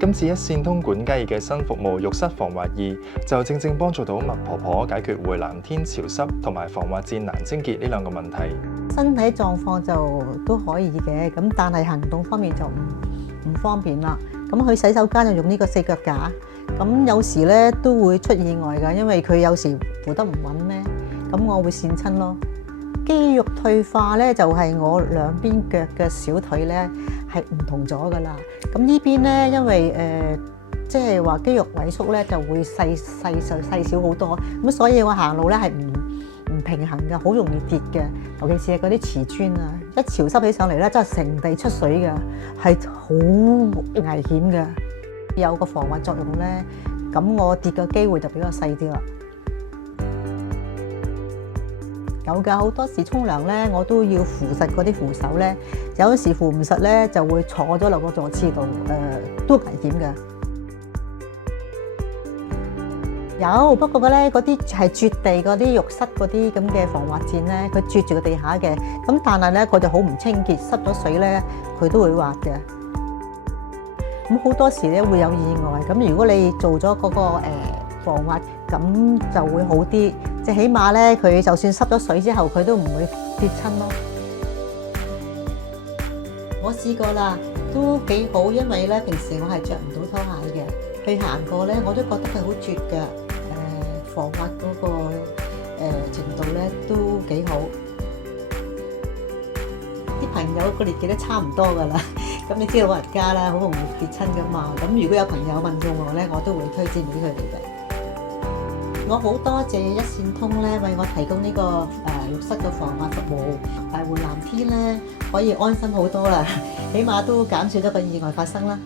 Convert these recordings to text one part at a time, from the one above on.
今次一線通管家儀嘅新服務浴室防滑儀，就正正幫助到麥婆婆解決回南天潮濕同埋防滑墊難清潔呢兩個問題。身體狀況就都可以嘅，咁但係行動方面就唔方便啦。咁去洗手間就用呢個四腳架，咁有時咧都會出意外㗎，因為佢有時扶得唔穩咧，咁我會跣親咯。肌肉退化咧就係我兩邊腳嘅小腿咧係唔同咗㗎啦。咁呢邊咧因為即係話肌肉萎縮咧就會細小好多，咁所以我行路咧係唔平衡嘅，好容易跌嘅，尤其是係嗰啲瓷磚啊，一潮濕起上嚟咧真係成地出水㗎，係好危險嘅。有個防滑作用咧，咁我跌嘅機會就比較細啲啦。有㗎，好多時沖涼咧，我都要扶實嗰啲扶手咧，有時扶唔實咧就會坐咗落個坐廁度，都危險㗎。有，不過咧嗰啲係絕地嗰啲浴室嗰啲咁嘅防滑墊咧，佢絕住個地下嘅，咁但係咧佢就好唔清潔，濕咗水咧佢都會滑嘅。咁好多時咧會有意外，咁如果你做咗嗰個防滑，咁就會好啲，即係起碼咧佢就算濕咗水之後，佢都唔會跌親咯。我試過啦，都幾好，因為咧平時我係着唔到拖鞋嘅，去行過咧我都覺得佢好絕嘅，防滑嗰個程度咧都幾好。啲朋友個年紀都差唔多噶啦，咁你知老人家啦，好容易跌親噶嘛。咁如果有朋友問到我咧，我都會推薦俾佢哋嘅。我好多謝一線通咧，為我提供呢個浴室嘅防滑服務，大回南天咧可以安心好多啦，起碼都減少咗個意外發生啦。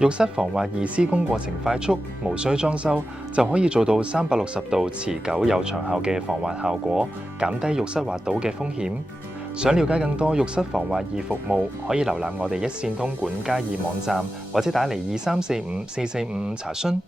浴室防滑儀施工過程快速，無需裝修就可以做到360度持久有長效嘅防滑效果，減低浴室滑倒嘅風險。想了解更多浴室防滑儀服務，可以瀏覽我哋一線通管家儀網站，或者打嚟23454455查詢。